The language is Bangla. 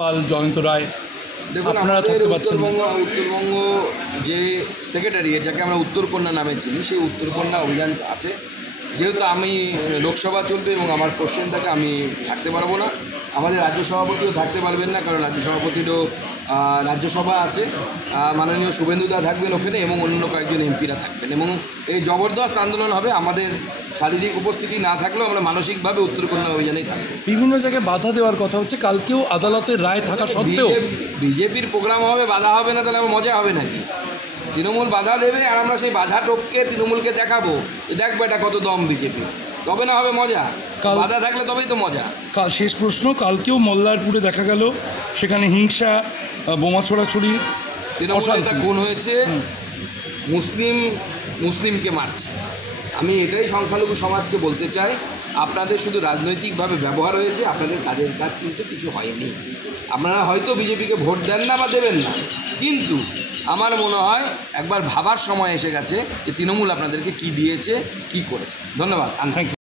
পাল, জয়ন্ত রায়, দেখুন, আপনারা থাকতে পারছেন না। উত্তরবঙ্গ যে সেক্রেটারিয়েট, যাকে আমরা উত্তরকন্যা নামে চিনি, সেই উত্তরকন্যা অভিযান আছে। যেহেতু আমি লোকসভা চলবে এবং আমার কোশ্চেন থাকে, আমি থাকতে পারবো না। আমাদের রাজ্য সভাপতিও থাকতে পারবেন না, কারণ রাজ্য সভাপতিরও রাজ্যসভা আছে। মাননীয় শুভেন্দুদা থাকবেন ওখানে এবং অন্য কয়েকজন এমপিরা থাকবেন, এবং এই জবরদস্ত আন্দোলন হবে। আমাদের শারীরিক উপস্থিতি না থাকলেও আমরা মানসিকভাবে উত্তরকন্যা অভিযানেই থাকবো। বিভিন্ন জায়গায় বাধা দেওয়ার কথা হচ্ছে, কালকেও আদালতের রায় থাকা সত্ত্বেও বিজেপির প্রোগ্রাম হবে, বাধা হবে না, তাহলে আমার মজা হবে নাকি? তৃণমূল বাধা দেবে আর আমরা সেই বাধা টপকে তৃণমূলকে দেখাবো, দেখবো এটা কত দম বিজেপি, তবে না হবে মজা। বাধা থাকলে তবেই তো মজা। শেষ প্রশ্ন, কালকেও মল্লারপুরে দেখা গেল সেখানে হিংসা, বোমা ছোড়াছুড়ি, তৃণমূল নেতা খুন হয়েছে, মুসলিমকে মারছে। আমি এটাই সংখ্যালঘু সমাজকে বলতে চাই, আপনাদের শুধু রাজনৈতিকভাবে ব্যবহার হয়েছে, আপনাদের কাজের কাজ কিন্তু কিছু হয়নি। আপনারা হয়তো বিজেপিকে ভোট দেন না বা দেবেন না, কিন্তু আমার মনে হয় একবার ভাবার সময় এসে গেছে যে তৃণমূল আপনাদেরকে কী দিয়েছে, কী করেছে। ধন্যবাদ। Thank you.